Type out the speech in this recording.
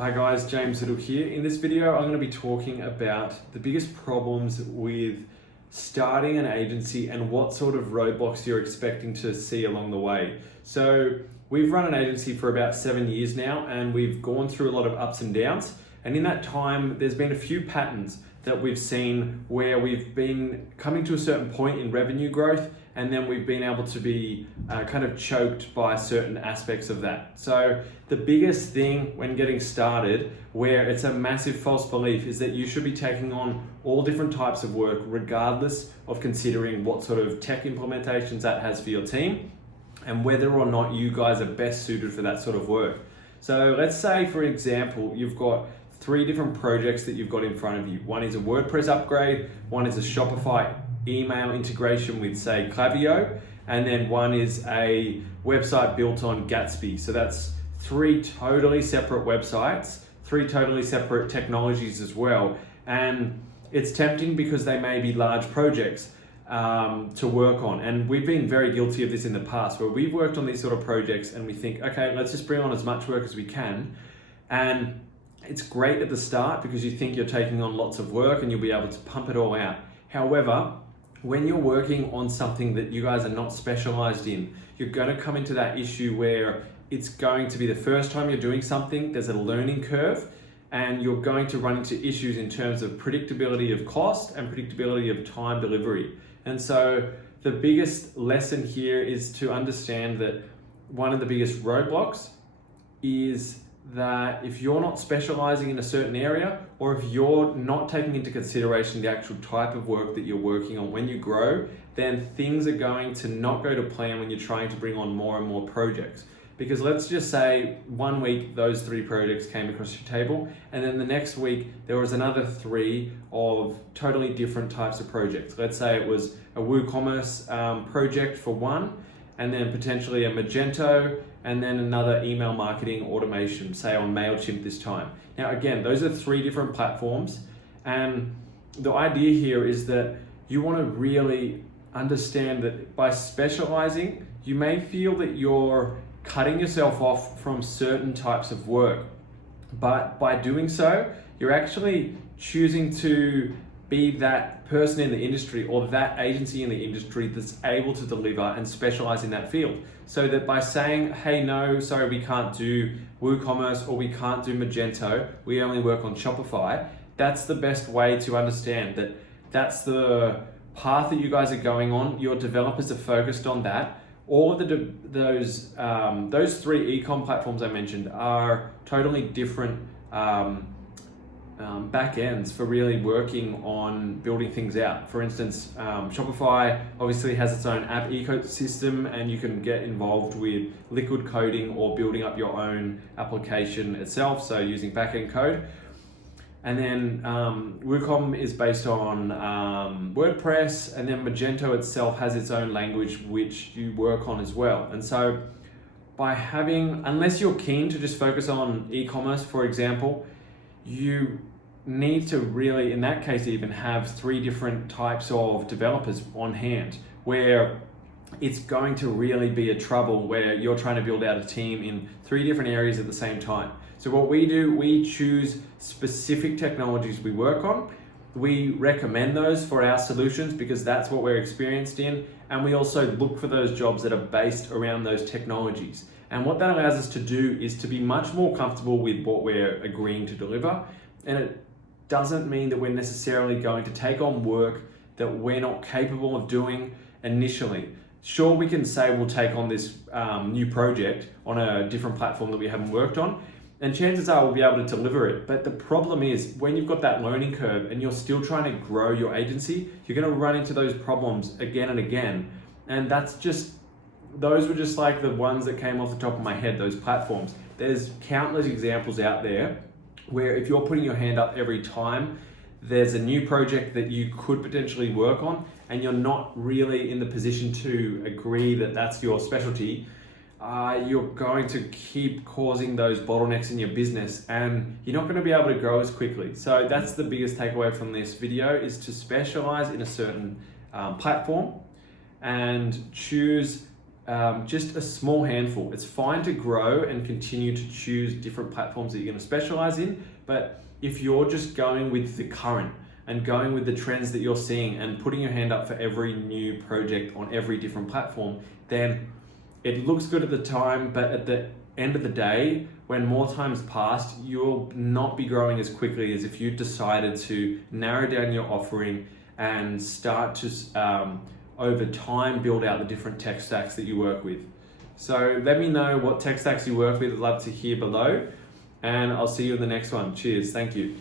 Hi guys, James Little here. In this video, I'm going to be talking about the biggest problems with starting an agency and what sort of roadblocks you're expecting to see along the way. So we've run an agency for about 7 years now, and we've gone through a lot of ups and downs. And in that time, there's been a few patterns that we've seen where we've been coming to a certain point in revenue growth, and then we've been able to be kind of choked by certain aspects of that. So the biggest thing when getting started, where it's a massive false belief, is that you should be taking on all different types of work regardless of considering what sort of tech implementations that has for your team and whether or not you guys are best suited for that sort of work. So let's say, for example, you've got 3 different projects that you've got in front of you. One is a WordPress upgrade, one is a Shopify email integration with, say, Klaviyo, and then one is a website built on Gatsby. So that's 3 totally separate websites, 3 totally separate technologies as well. And it's tempting because they may be large projects to work on. And we've been very guilty of this in the past, where we've worked on these sort of projects and we think, okay, let's just bring on as much work as we can. And it's great at the start because you think you're taking on lots of work and you'll be able to pump it all out. However, when you're working on something that you guys are not specialized in, you're going to come into that issue where it's going to be the first time you're doing something, there's a learning curve, and you're going to run into issues in terms of predictability of cost and predictability of time delivery. And so the biggest lesson here is to understand that one of the biggest roadblocks is that if you're not specializing in a certain area, or if you're not taking into consideration the actual type of work that you're working on when you grow, then things are going to not go to plan when you're trying to bring on more and more projects. Because let's just say 1 week those 3 projects came across your table, and then the next week there was another 3 of totally different types of projects. Let's say it was a WooCommerce project for one, and then potentially a Magento, and then another email marketing automation, say on MailChimp this time. Now again, those are 3 different platforms, and the idea here is that you want to really understand that by specializing, you may feel that you're cutting yourself off from certain types of work, but by doing so, you're actually choosing to be that person in the industry or that agency in the industry that's able to deliver and specialize in that field. So that by saying, hey, no, sorry, we can't do WooCommerce or we can't do Magento, we only work on Shopify, that's the best way to understand that that's the path that you guys are going on. Your developers are focused on that. All of those 3 e-com platforms I mentioned are totally different back ends for really working on building things out. For instance, Shopify obviously has its own app ecosystem, and you can get involved with liquid coding or building up your own application itself, so using back-end code. And then WooCom is based on WordPress, and then Magento itself has its own language which you work on as well. And so by having, unless you're keen to just focus on e-commerce, for example, you need to really, in that case, even have 3 different types of developers on hand, where it's going to really be a trouble where you're trying to build out a team in 3 different areas at the same time. So what we do, we choose specific technologies we work on. We recommend those for our solutions because that's what we're experienced in. And we also look for those jobs that are based around those technologies. And what that allows us to do is to be much more comfortable with what we're agreeing to deliver. And it doesn't mean that we're necessarily going to take on work that we're not capable of doing initially. Sure, we can say we'll take on this new project on a different platform that we haven't worked on, and chances are we'll be able to deliver it. But the problem is when you've got that learning curve and you're still trying to grow your agency, you're going to run into those problems again and again. And those were just like the ones that came off the top of my head, those platforms. There's countless examples out there where if you're putting your hand up every time there's a new project that you could potentially work on and you're not really in the position to agree that that's your specialty, you're going to keep causing those bottlenecks in your business and you're not going to be able to grow as quickly. So that's the biggest takeaway from this video, is to specialize in a certain platform and choose just a small handful. It's fine to grow and continue to choose different platforms that you're going to specialize in, but if you're just going with the current and going with the trends that you're seeing and putting your hand up for every new project on every different platform, then it looks good at the time, but at the end of the day, when more time's passed, you'll not be growing as quickly as if you decided to narrow down your offering and start to over time build out the different tech stacks that you work with. So let me know what tech stacks you work with. I'd love to hear below, and I'll see you in the next one. Cheers. Thank you.